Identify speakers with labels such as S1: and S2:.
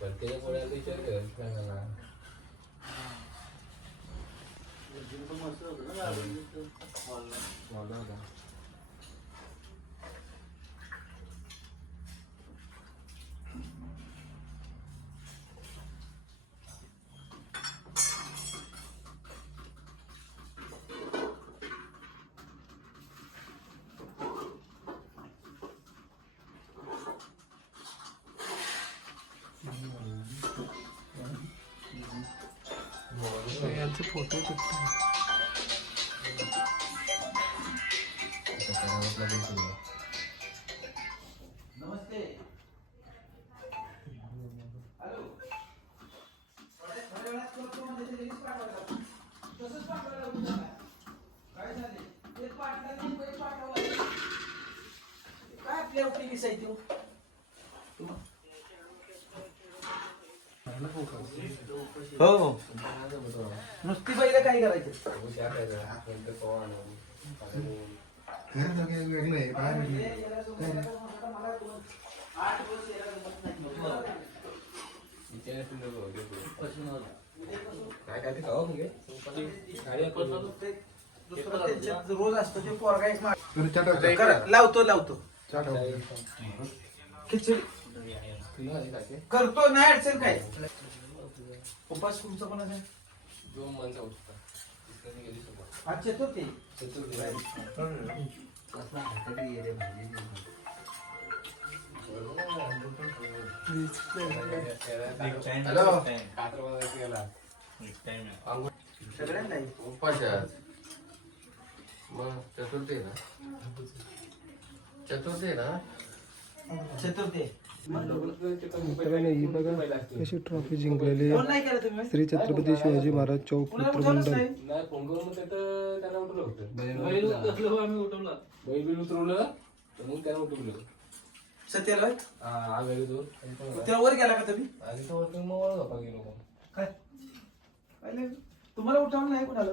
S1: परतीच्या पोळ्याला विचार कर सांगायला. मला होता.
S2: यांचे फोटो
S1: आता
S3: लागून फोटो काय आपल्या उपयोगीच हो हो नुसती बैल काय करायचं
S4: वेगळं आहे बाहेर वेगळं.
S1: काय काय ते खाऊ मग हे?
S3: दुसरं त्यांच्यात रोज असतो ते पोरगा एक
S4: बरं, चाटा-
S3: करा, लावतो लावतो
S4: चाटा.
S3: खिचडी? करतो नाही अडचण काय उपास तुमचा पण आहे
S1: जो मनचा उठता. तिकडे गेली सोबत.
S3: आज चतुर्थी
S1: चतुर्थी.
S4: हॅलो.
S3: सगळ्यांना.
S1: मग चतुर्थी आहे ना चतुर्थी आहे ना
S3: चतुर्थी.
S2: मित्रांनो ही बघा कशी ट्रॉफी जिंकलेली श्री छत्रपती शिवाजी महाराज चौक मित्रमंडळ
S3: सत्याला?
S1: हा
S3: वर गेला का तुम्ही काय. तुम्हाला उठवलं नाही कोणाला